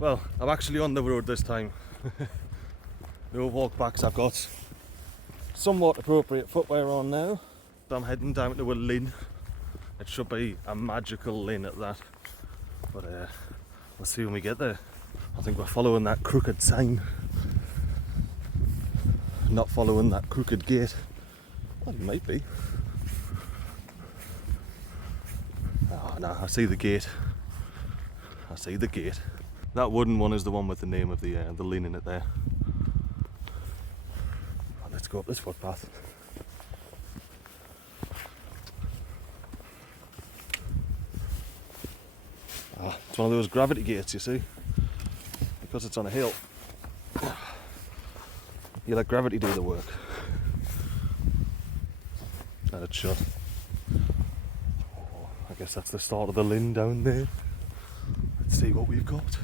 Well, I'm actually on the road this time. No walk backs. I've got somewhat appropriate footwear on now. I'm heading down to a linn. It should be a magical linn at that. But we'll see when we get there. I think we're following that crooked sign. Not following that crooked gate. Well, it might be. Oh no, I see the gate. I see the gate. That wooden one is the one with the name of the linn in it there. Oh, let's go up this footpath. It's one of those gravity gates, you see, because it's on a hill. You let gravity do the work. And it's shut. Oh, I guess that's the start of the linn down there. Let's see what we've got.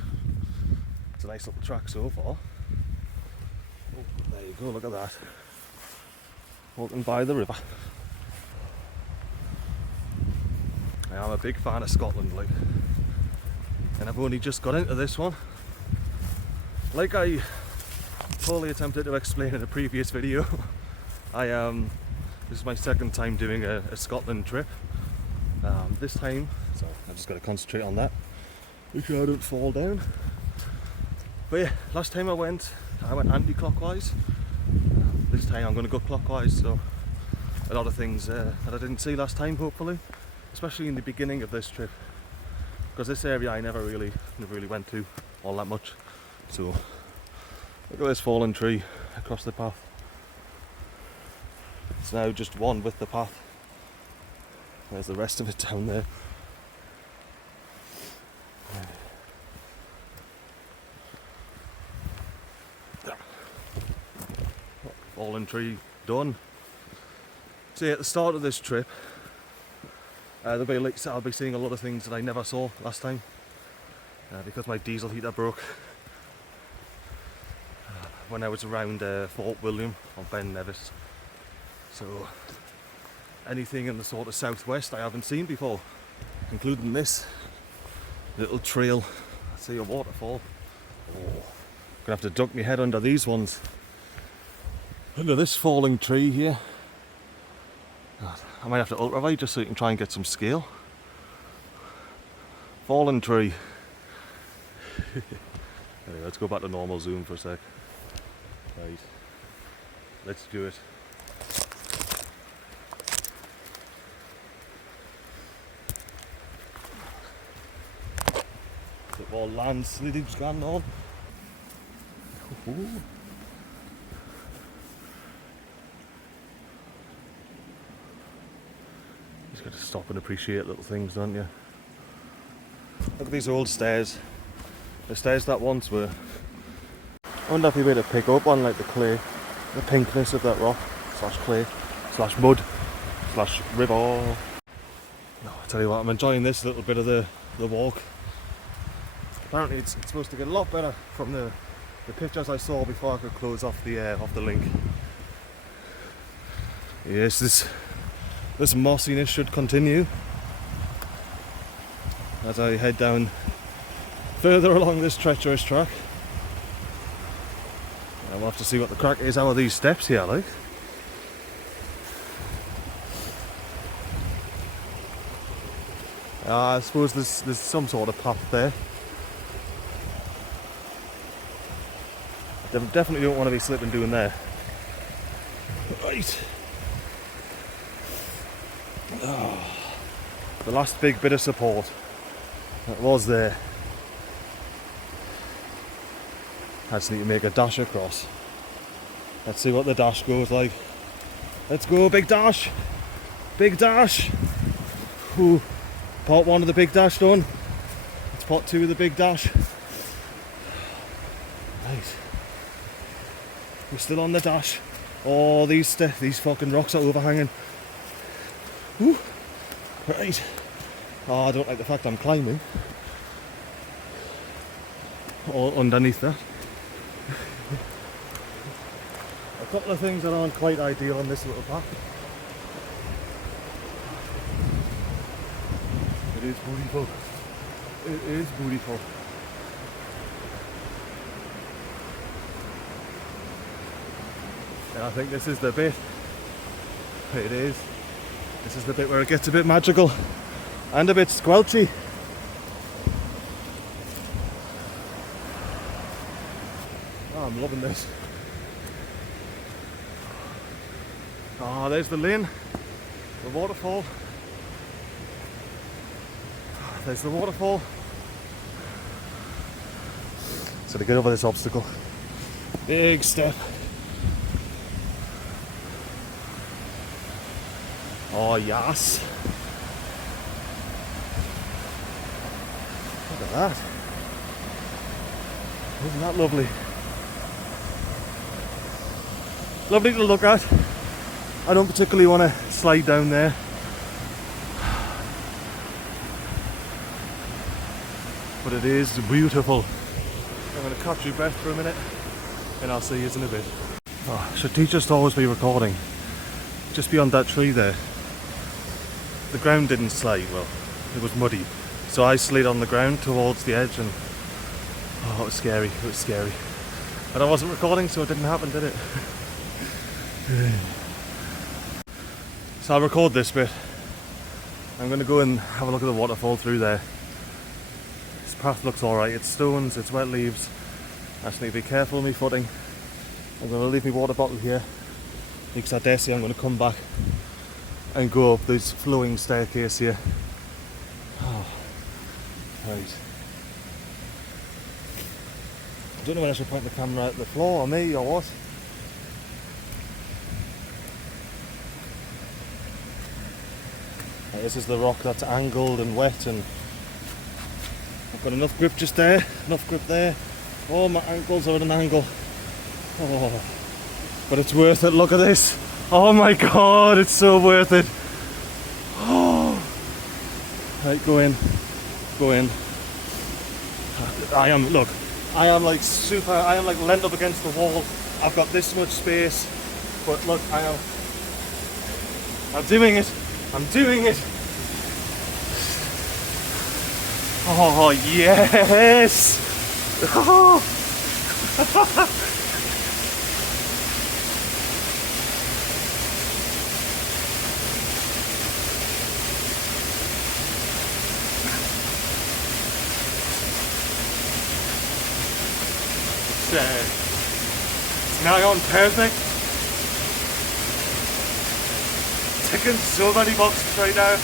It's a nice little track so far. Oh, there you go, look at that. Walking by the river. I am a big fan of Scotland, like. And I've only just got into this one. Like I totally attempted to explain in a previous video, this is my second time doing a Scotland trip. This time, so I've just got to concentrate on that. Make sure I don't fall down. But yeah, last time I went anti-clockwise. This time I'm going to go clockwise, so a lot of things that I didn't see last time, hopefully. Especially in the beginning of this trip. Because this area I never really went to all that much. So look at this fallen tree across the path. It's now just one with the path. There's the rest of it down there. Fallen tree done. So yeah, at the start of this trip, I'll be seeing a lot of things that I never saw last time because my diesel heater broke when I was around Fort William or Ben Nevis. So anything in the sort of southwest I haven't seen before, including this little trail. I see a waterfall. Oh, gonna have to duck my head under these ones. Under this falling tree here. God, I might have to ultraviolet just so you can try and get some scale. Fallen tree. Anyway, let's go back to normal zoom for a sec. Right, let's do it. The all landslides going on. Ooh. You just got to stop and appreciate little things, don't you? Look at these old stairs. The stairs that once were. I wonder if you were to pick up on like the clay, the pinkness of that rock, slash clay, slash mud, slash river. No, I tell you what, I'm enjoying this little bit of the walk. Apparently it's supposed to get a lot better from the pictures I saw before I could close off the link. Yes, this mossiness should continue as I head down further along this treacherous track. And we'll have to see what the crack is out of these steps here, like. I suppose there's some sort of path there. I definitely don't want to be slipping doing there. Right. Oh, the last big bit of support that was there. I just need to make a dash across. Let's see what the dash goes like. Let's go, big dash! Big dash! Ooh. Part 1 of the big dash done. It's part 2 of the big dash. Right. We're still on the dash. Oh, these fucking rocks are overhanging. Ooh. Right. Oh, I don't like the fact I'm climbing. All underneath that. A couple of things that aren't quite ideal on this little path. It is beautiful. It is beautiful. And I think this is the bit. It is. This is the bit where it gets a bit magical and a bit squelchy. Oh, I'm loving this. Oh, there's the lane, the waterfall. There's the waterfall. So to get over this obstacle, big step. Oh yes. Look at that. Isn't that lovely? Lovely to look at. I don't particularly want to slide down there. But it is beautiful. I'm going to catch your breath for a minute and I'll see you in a bit. Oh, should teachers always be recording? Just beyond that tree there. The ground didn't slide, well, it was muddy. So I slid on the ground towards the edge and oh, it was scary, it was scary. But I wasn't recording, so it didn't happen, did it? So I'll record this bit. I'm going to go and have a look at the waterfall through there. This path looks alright, it's stones, it's wet leaves. I just need to be careful of my footing. I'm going to leave my water bottle here because I dare say I'm going to come back and go up this flowing staircase here. Oh, right. I don't know whether I should point the camera at the floor or me or what. Right, this is the rock that's angled and wet, and I've got enough grip just there, enough grip there. Oh, my ankles are at an angle. Oh, but it's worth it, look at this. Oh my god, it's so worth it. Oh. Right, go in. Go in. I am like leant up against the wall. I've got this much space. But look, I'm doing it. I'm doing it. Oh, yes. Oh. It's now on perfect. Ticking so many boxes right now.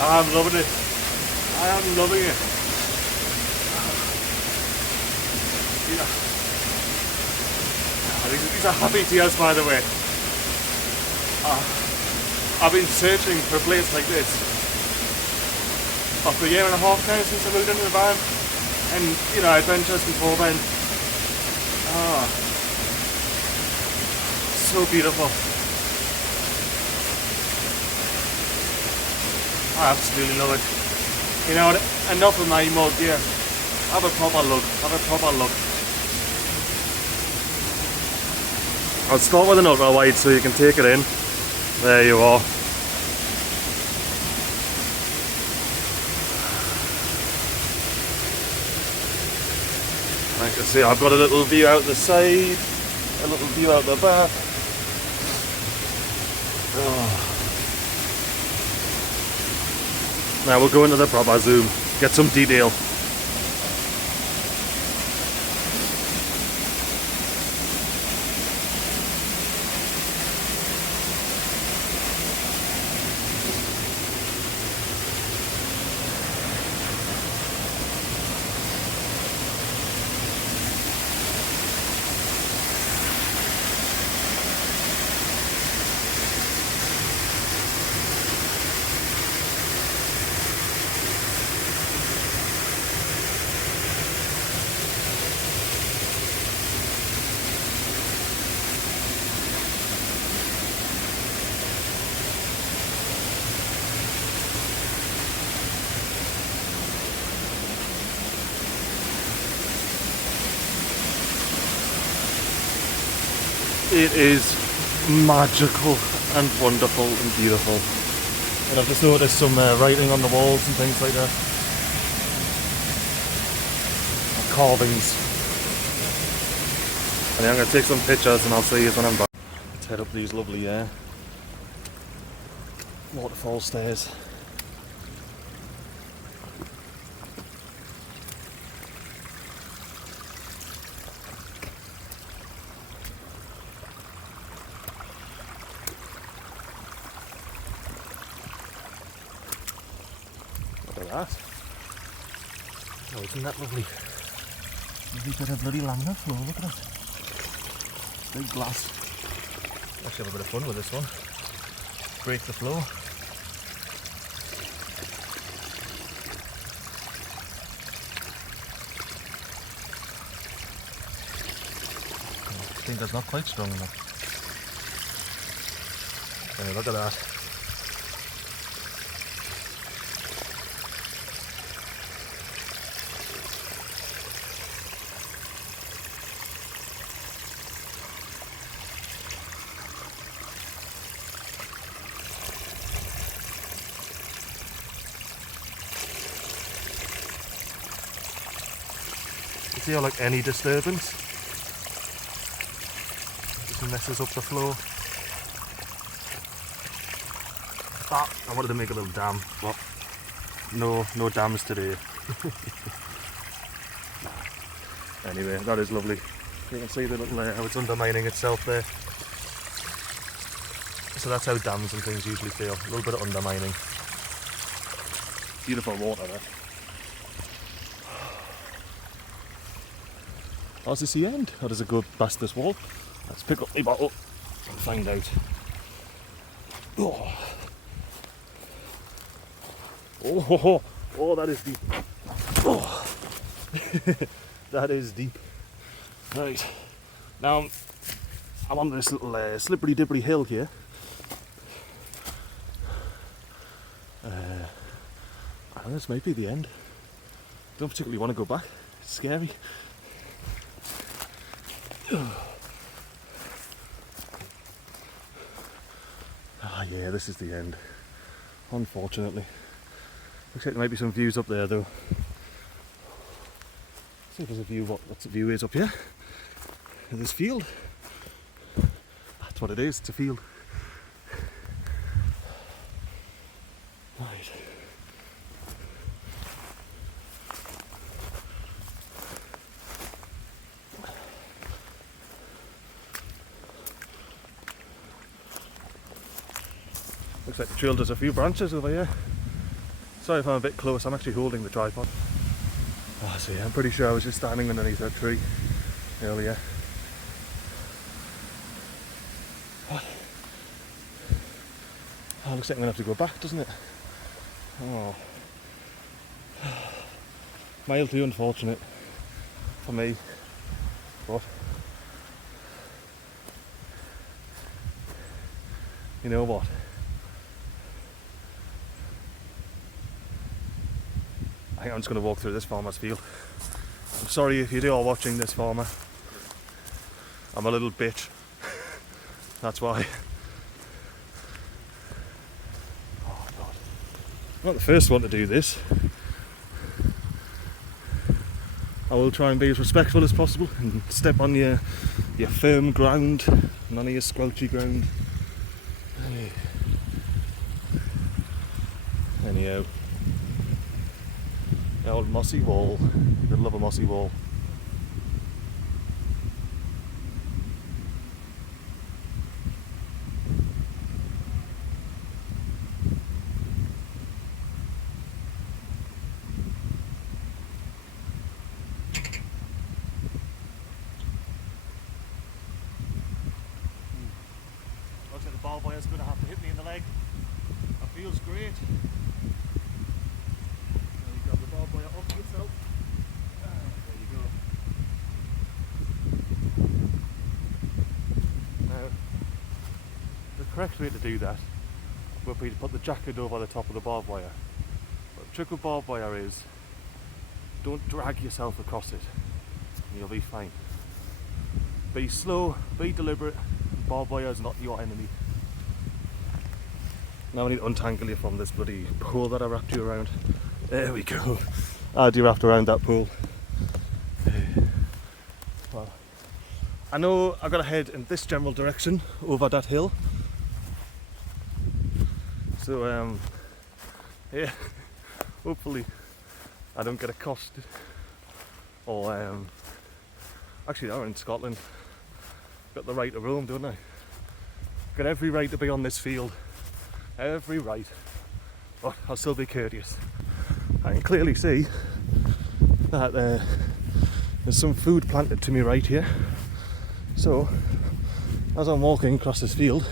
I'm loving it. I am loving it. Yeah. These are happy tears, by the way. I've been searching for a place like this for a year and a half now since I moved into the van, and you know, adventures before then. So beautiful. I absolutely love it. You know, enough of my mug here. Have a proper look. Have a proper look. I'll start with an ultra wide so you can take it in. There you are. I can see I've got a little view out the side, a little view out the back. Oh. Now we'll go into the proper zoom, get some detail. It is magical and wonderful and beautiful. And I've just noticed some writing on the walls and things like that. Carvings. And I'm going to take some pictures and I'll see you when I'm back. Let's head up these lovely waterfall stairs. Look at that. Oh, isn't that lovely? Lovely bit of bloody laminate floor, look at that. Big glass. Actually have a bit of fun with this one. Break the floor. I think that's not quite strong enough. Anyway, look at that. See how like any disturbance just messes up the floor. Ah, I wanted to make a little dam, but no dams today. Anyway, that is lovely. You can see the little how it's undermining itself there. So that's how dams and things usually feel. A little bit of undermining. Beautiful water there. Oh, is this the end? Or does it go past this wall? Let's pick up my bottle and find out. Oh, oh, that is deep. Oh, that is deep. Right, now I'm on this little slippery dippery hill here. I think this might be the end. Don't particularly want to go back. It's scary. Ah, yeah, this is the end. Unfortunately. Looks like there might be some views up there though. See if there's a view, what the view is up here. In this field. That's what it is, it's a field. Right. Looks like the trail does a few branches over here. Sorry if I'm a bit close, I'm actually holding the tripod. Ah, so yeah, I'm pretty sure I was just standing underneath that tree earlier. What? Oh, looks like I'm going to have to go back, doesn't it? Oh. Mildly unfortunate for me, but you know what? I think I'm just going to walk through this farmer's field. I'm sorry if you are watching this, farmer. I'm a little bitch. That's why. Oh God. I'm not the first one to do this. I will try and be as respectful as possible and step on your firm ground, none of your squelchy ground. Anyhow. The old mossy wall. You'd love a mossy wall. Looks like the ball wire's going to have to hit me in the leg. That feels great. Boy, off yourself. There you go. Now, the correct way to do that would be to put the jacket over the top of the barbed wire. But the trick with barbed wire is don't drag yourself across it and you'll be fine. Be slow, be deliberate, barbed wire is not your enemy. Now I need to untangle you from this bloody pole that I wrapped you around. There we go. I do wrapped around that pole. Well, I know I've got to head in this general direction over that hill. So yeah, hopefully I don't get accosted. Or actually, I'm in Scotland. Got the right to roam, don't I? Got every right to be on this field. Every right. But I'll still be courteous. I can clearly see that there's some food planted to me right here. So, as I'm walking across this field,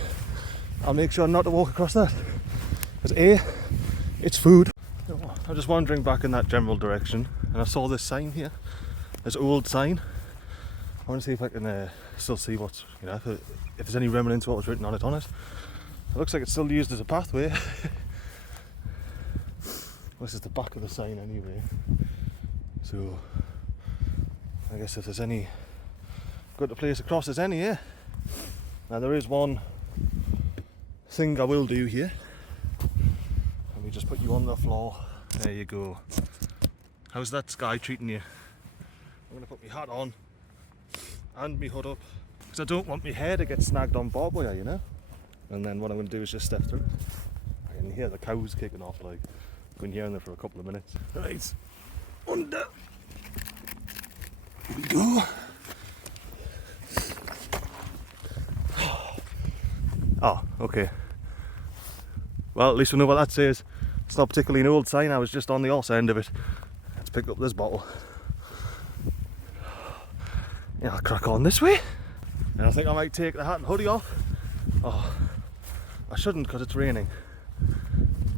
I'll make sure not to walk across that. Because A, it's food. I'm just wandering back in that general direction, and I saw this sign here. This old sign. I want to see if I can still see what's, you know, if there's any remnants of what was written on it. It looks like it's still used as a pathway. This is the back of the sign anyway. So, I guess if there's any good to place across as any, yeah. Now there is one thing I will do here. Let me just put you on the floor. There you go. How's that sky treating you? I'm going to put my hat on and my hood up because I don't want my hair to get snagged on barbed wire, you know. And then what I'm going to do is just step through. I can hear the cows kicking off, like I've been hearing them for a couple of minutes. Right, under. Here we go. Oh, okay. Well, at least we know what that says. It's not particularly an old sign, I was just on the arse end of it. Let's pick up this bottle. Yeah, I'll crack on this way. And I think I might take the hat and hoodie off. Oh, I shouldn't because it's raining.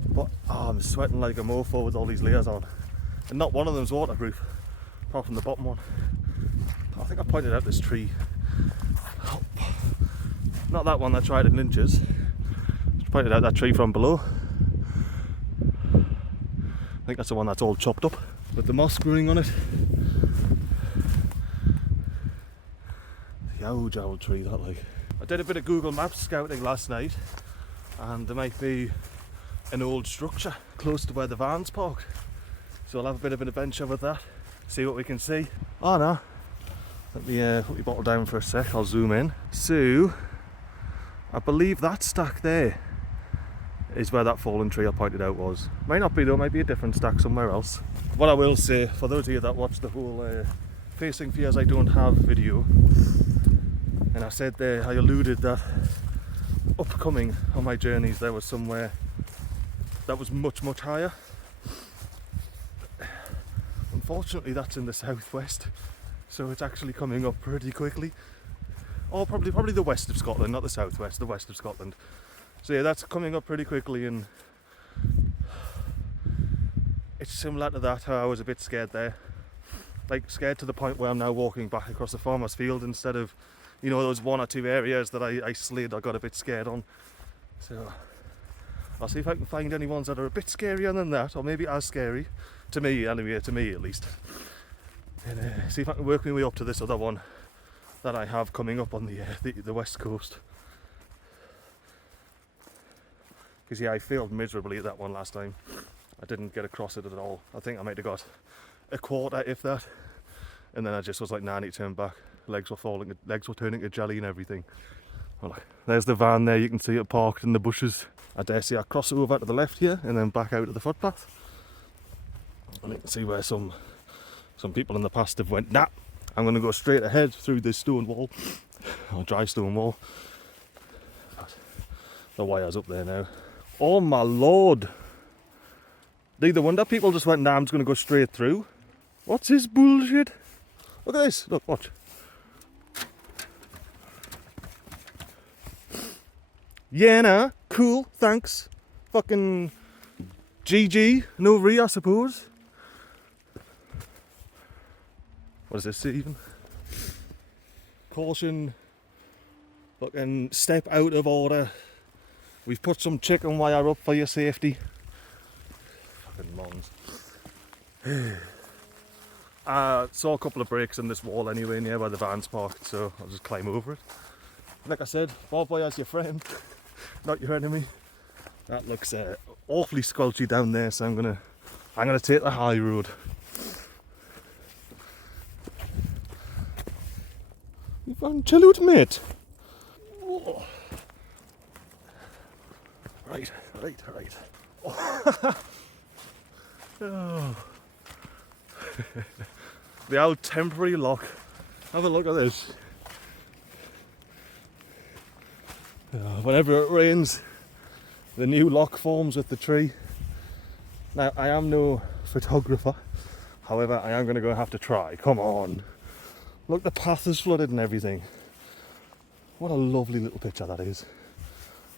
But oh, I'm sweating like a mofo with all these layers on. And not one of them's waterproof, apart from the bottom one. I think I pointed out this tree. Oh, not that one that tried in inches. Just pointed out that tree from below. I think that's the one that's all chopped up with the moss growing on it. Huge old tree that, like. I did a bit of Google Maps scouting last night, and there might be an old structure close to where the van's parked. So I'll have a bit of an adventure with that, see what we can see. Oh no, let me put my bottle down for a sec, I'll zoom in. So, I believe that stack there is where that fallen tree I pointed out was. Might not be though, might be a different stack somewhere else. What I will say, for those of you that watched the whole Facing Fears I Don't Have video, and I said there, I alluded that upcoming on my journeys there was somewhere that was much higher. Unfortunately that's in the southwest, so it's actually coming up pretty quickly. Or probably the west of Scotland, not the southwest, the west of Scotland. So yeah, that's coming up pretty quickly, and it's similar to that, how I was a bit scared there. Like scared to the point where I'm now walking back across the farmer's field instead of, you know, those one or two areas that I slid, I got a bit scared on. So I'll see if I can find any ones that are a bit scarier than that, or maybe as scary, to me anyway, to me at least. And see if I can work my way up to this other one that I have coming up on the west coast. Because yeah, I failed miserably at that one last time. I didn't get across it at all. I think I might have got a quarter, if that. And then I just was like, nah, I need to turn back. Legs were turning to jelly and everything. Well, there's the van there, you can see it parked in the bushes. I dare say I cross over to the left here and then back out to the footpath. And you can see where some people in the past have went, nah, I'm going to go straight ahead through this stone wall, or dry stone wall. But the wire's up there now. Oh my lord! No wonder people just went, nah, I'm just going to go straight through. What's this bullshit? Look at this, look, watch. Yeah, nah, cool, thanks. Fucking GG, no re, I suppose. What does this say even? Caution, fucking step out of order. We've put some chicken wire up for your safety. Fucking mons. I saw a couple of breaks in this wall anyway near where the van's parked, so I'll just climb over it. Like I said, barbed wire's your friend, not your enemy. That looks awfully squelchy down there, so I'm gonna take the high road. Man, chill out, mate. Oh. Right. Oh. The old temporary lock. Have a look at this. Whenever it rains, the new lock forms with the tree. Now, I am no photographer, however, I am going to go have to try. Come on. Look, the path is flooded and everything. What a lovely little picture that is.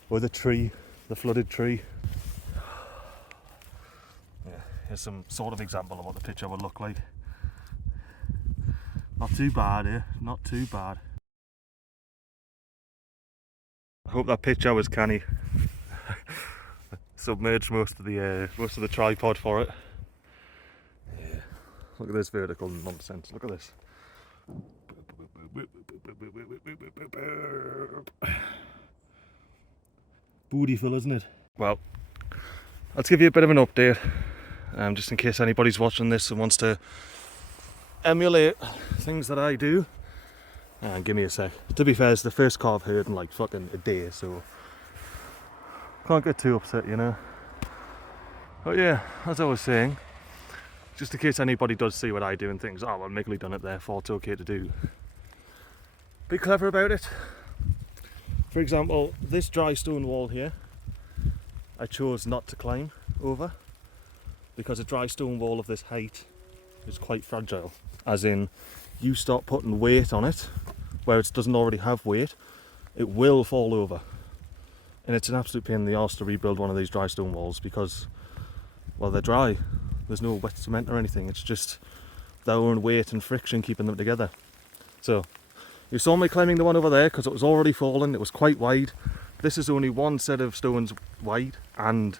With a tree, the flooded tree. Yeah, here's some sort of example of what the picture would look like. Not too bad, eh? Not too bad. I hope that picture was canny. Submerged most of the tripod for it. Yeah. Look at this vertical nonsense. Look at this. Beautiful, isn't it? Well, let's give you a bit of an update, just in case anybody's watching this and wants to emulate things that I do. And give me a sec. To be fair, it's the first car I've heard in like fucking a day, so can't get too upset, you know. But yeah, as I was saying, just in case anybody does see what I do and thinks, oh well, Migley done it, therefore it's okay to do. Be clever about it. For example, this dry stone wall here, I chose not to climb over because a dry stone wall of this height is quite fragile. As in, you start putting weight on it where it doesn't already have weight, it will fall over. And it's an absolute pain in the arse to rebuild one of these dry stone walls because, well, they're dry. There's no wet cement or anything. It's just their own weight and friction keeping them together. So, you saw me climbing the one over there because it was already fallen. It was quite wide. This is only one set of stones wide and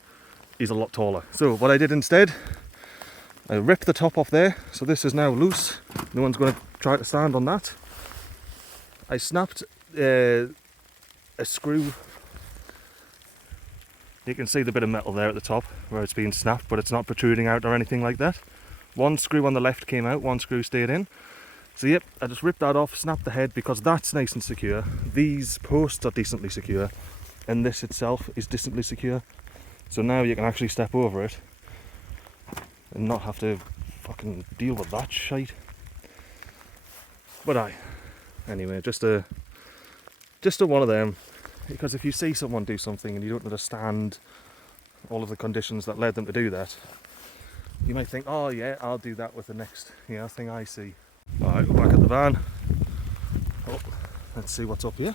is a lot taller. So what I did instead, I ripped the top off there. So this is now loose. No one's going to try to stand on that. I snapped a screw. You can see the bit of metal there at the top where it's been snapped, but it's not protruding out or anything like that. One screw on the left came out, one screw stayed in. So yep, I just ripped that off, snapped the head because that's nice and secure. These posts are decently secure, and this itself is decently secure. So now you can actually step over it and not have to fucking deal with that shite. But anyway, just a one of them. Because if you see someone do something and you don't understand all of the conditions that led them to do that, you might think, oh yeah, I'll do that with the next thing I see. Alright, we're back at the van. Oh, let's see what's up here.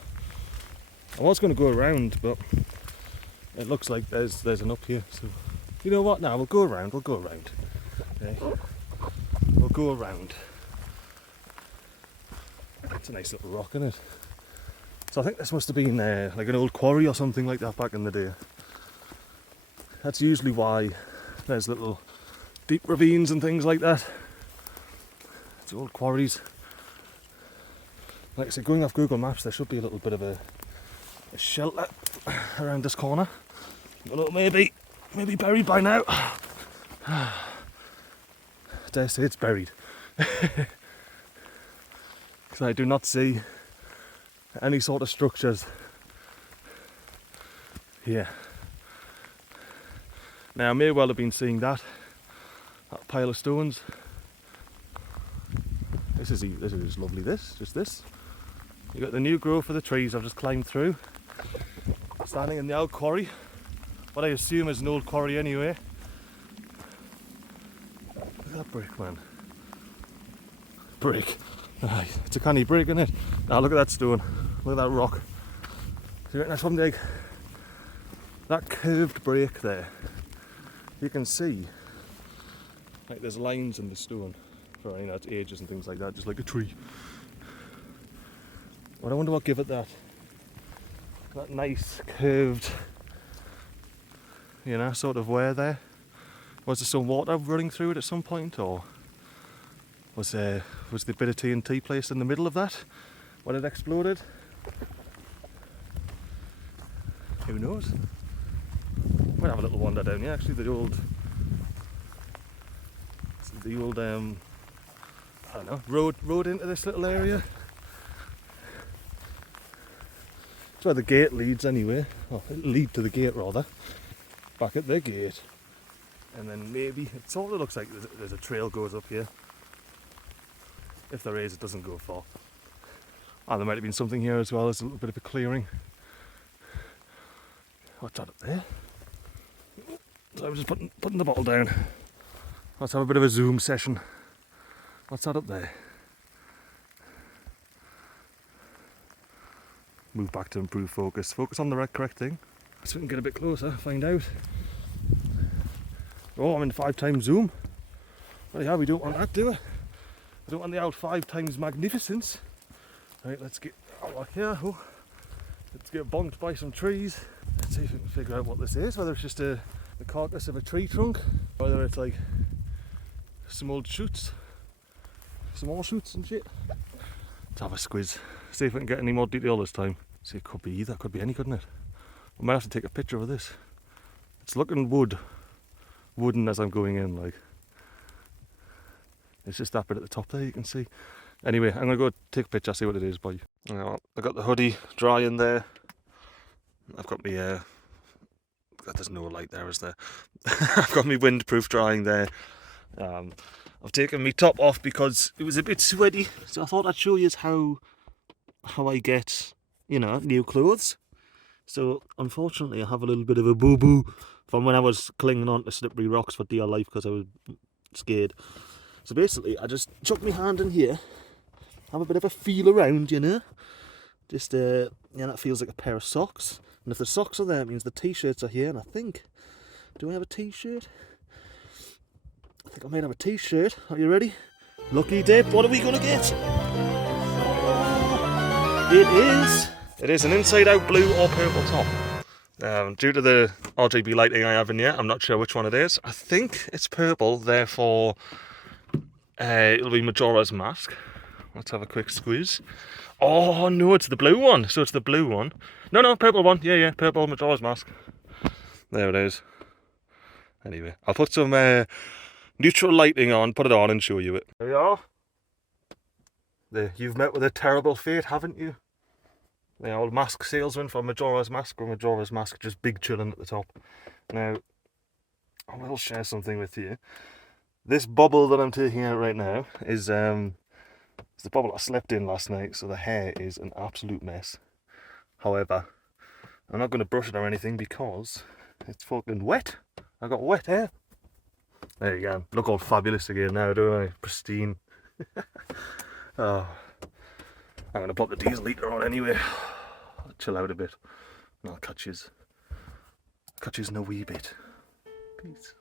I was going to go around, but it looks like there's an up here. So, you know what? Now we'll go around. Okay. We'll go around. It's a nice little rock, isn't it? So I think this must have been like an old quarry or something like that back in the day. That's usually why there's little deep ravines and things like that. It's old quarries. Like I said, going off Google Maps, there should be a little bit of a shelter around this corner. Although maybe buried by now. Dare say it's buried. Because I do not see any sort of structures here. Now I may well have been seeing that pile of stones. This is lovely. Just this. You got the new growth for the trees I've just climbed through. Standing in the old quarry. What I assume is an old quarry anyway. Look at that brick, man. Brick. Aye, it's a canny brick, isn't it? Now look at that stone. Look at that rock. So that's something like that curved break there. You can see like there's lines in the stone for its ages and things like that, just like a tree. But I wonder what give it that nice curved, sort of wear there. Was there some water running through it at some point, or was the bit of TNT placed in the middle of that when it exploded? Who knows? We'll have a little wander down here. Actually, the old I don't know, road into this little area. That's where the gate leads anyway. Oh, it'll lead to the gate rather. Back at the gate. And then maybe, it sort of looks like there's a trail goes up here. If there is, it doesn't go far. And there might have been something here as well. There's a little bit of a clearing. What's that up there? So I'm just putting the bottle down. Let's have a bit of a zoom session. What's that up there? Move back to improve focus. Focus on the correct thing. So we can get a bit closer, find out. Oh, I'm in 5x zoom. Well, yeah, we don't want that, do we? We don't want the out 5x magnificence. Right, let's get out here. Oh, let's get bonked by some trees. Let's see if we can figure out what this is. Whether it's just the carcass of a tree trunk, or whether it's like some old shoots, some more shoots and shit. Let's have a squiz. See if we can get any more detail this time. See, it could be either, could be any, couldn't it? I might have to take a picture of this. It's looking wooden as I'm going in, like. It's just that bit at the top there you can see. Anyway, I'm gonna go take a picture, see what it is, boy. I got the hoodie drying there. I've got my there's no light there, is there? I've got my windproof drying there. I've taken my top off because it was a bit sweaty, so I thought I'd show you how I get, you know, new clothes. So unfortunately I have a little bit of a boo-boo from when I was clinging on to slippery rocks for dear life because I was scared. So basically I just chuck my hand in here, have a bit of a feel around, you know. Just, yeah, that feels like a pair of socks. And if the socks are there, it means the t-shirts are here. And I think, do I have a t-shirt? I think I might have a t-shirt. Are you ready? Lucky dip, what are we going to get? It is an inside-out blue or purple top. Due to the RGB lighting I have in here, I'm not sure which one it is. I think it's purple, therefore it'll be Majora's Mask. Let's have a quick squeeze. Oh no, it's the blue one. So it's the blue one. No, purple one. Yeah, purple Majora's Mask. There it is. Anyway, I'll put some neutral lighting on, put it on and show you it. There we are. You've met with a terrible fate, haven't you? The old mask salesman for Majora's Mask, or Majora's Mask just big chilling at the top. Now, I will share something with you. This bubble that I'm taking out right now is it's the bubble I slept in last night, so the hair is an absolute mess. However, I'm not going to brush it or anything because it's fucking wet. I got wet hair. There you go. Look all fabulous again now, don't I? Pristine. Oh, I'm going to put the diesel heater on anyway. I'll chill out a bit and I'll catch yous in a wee bit. Peace.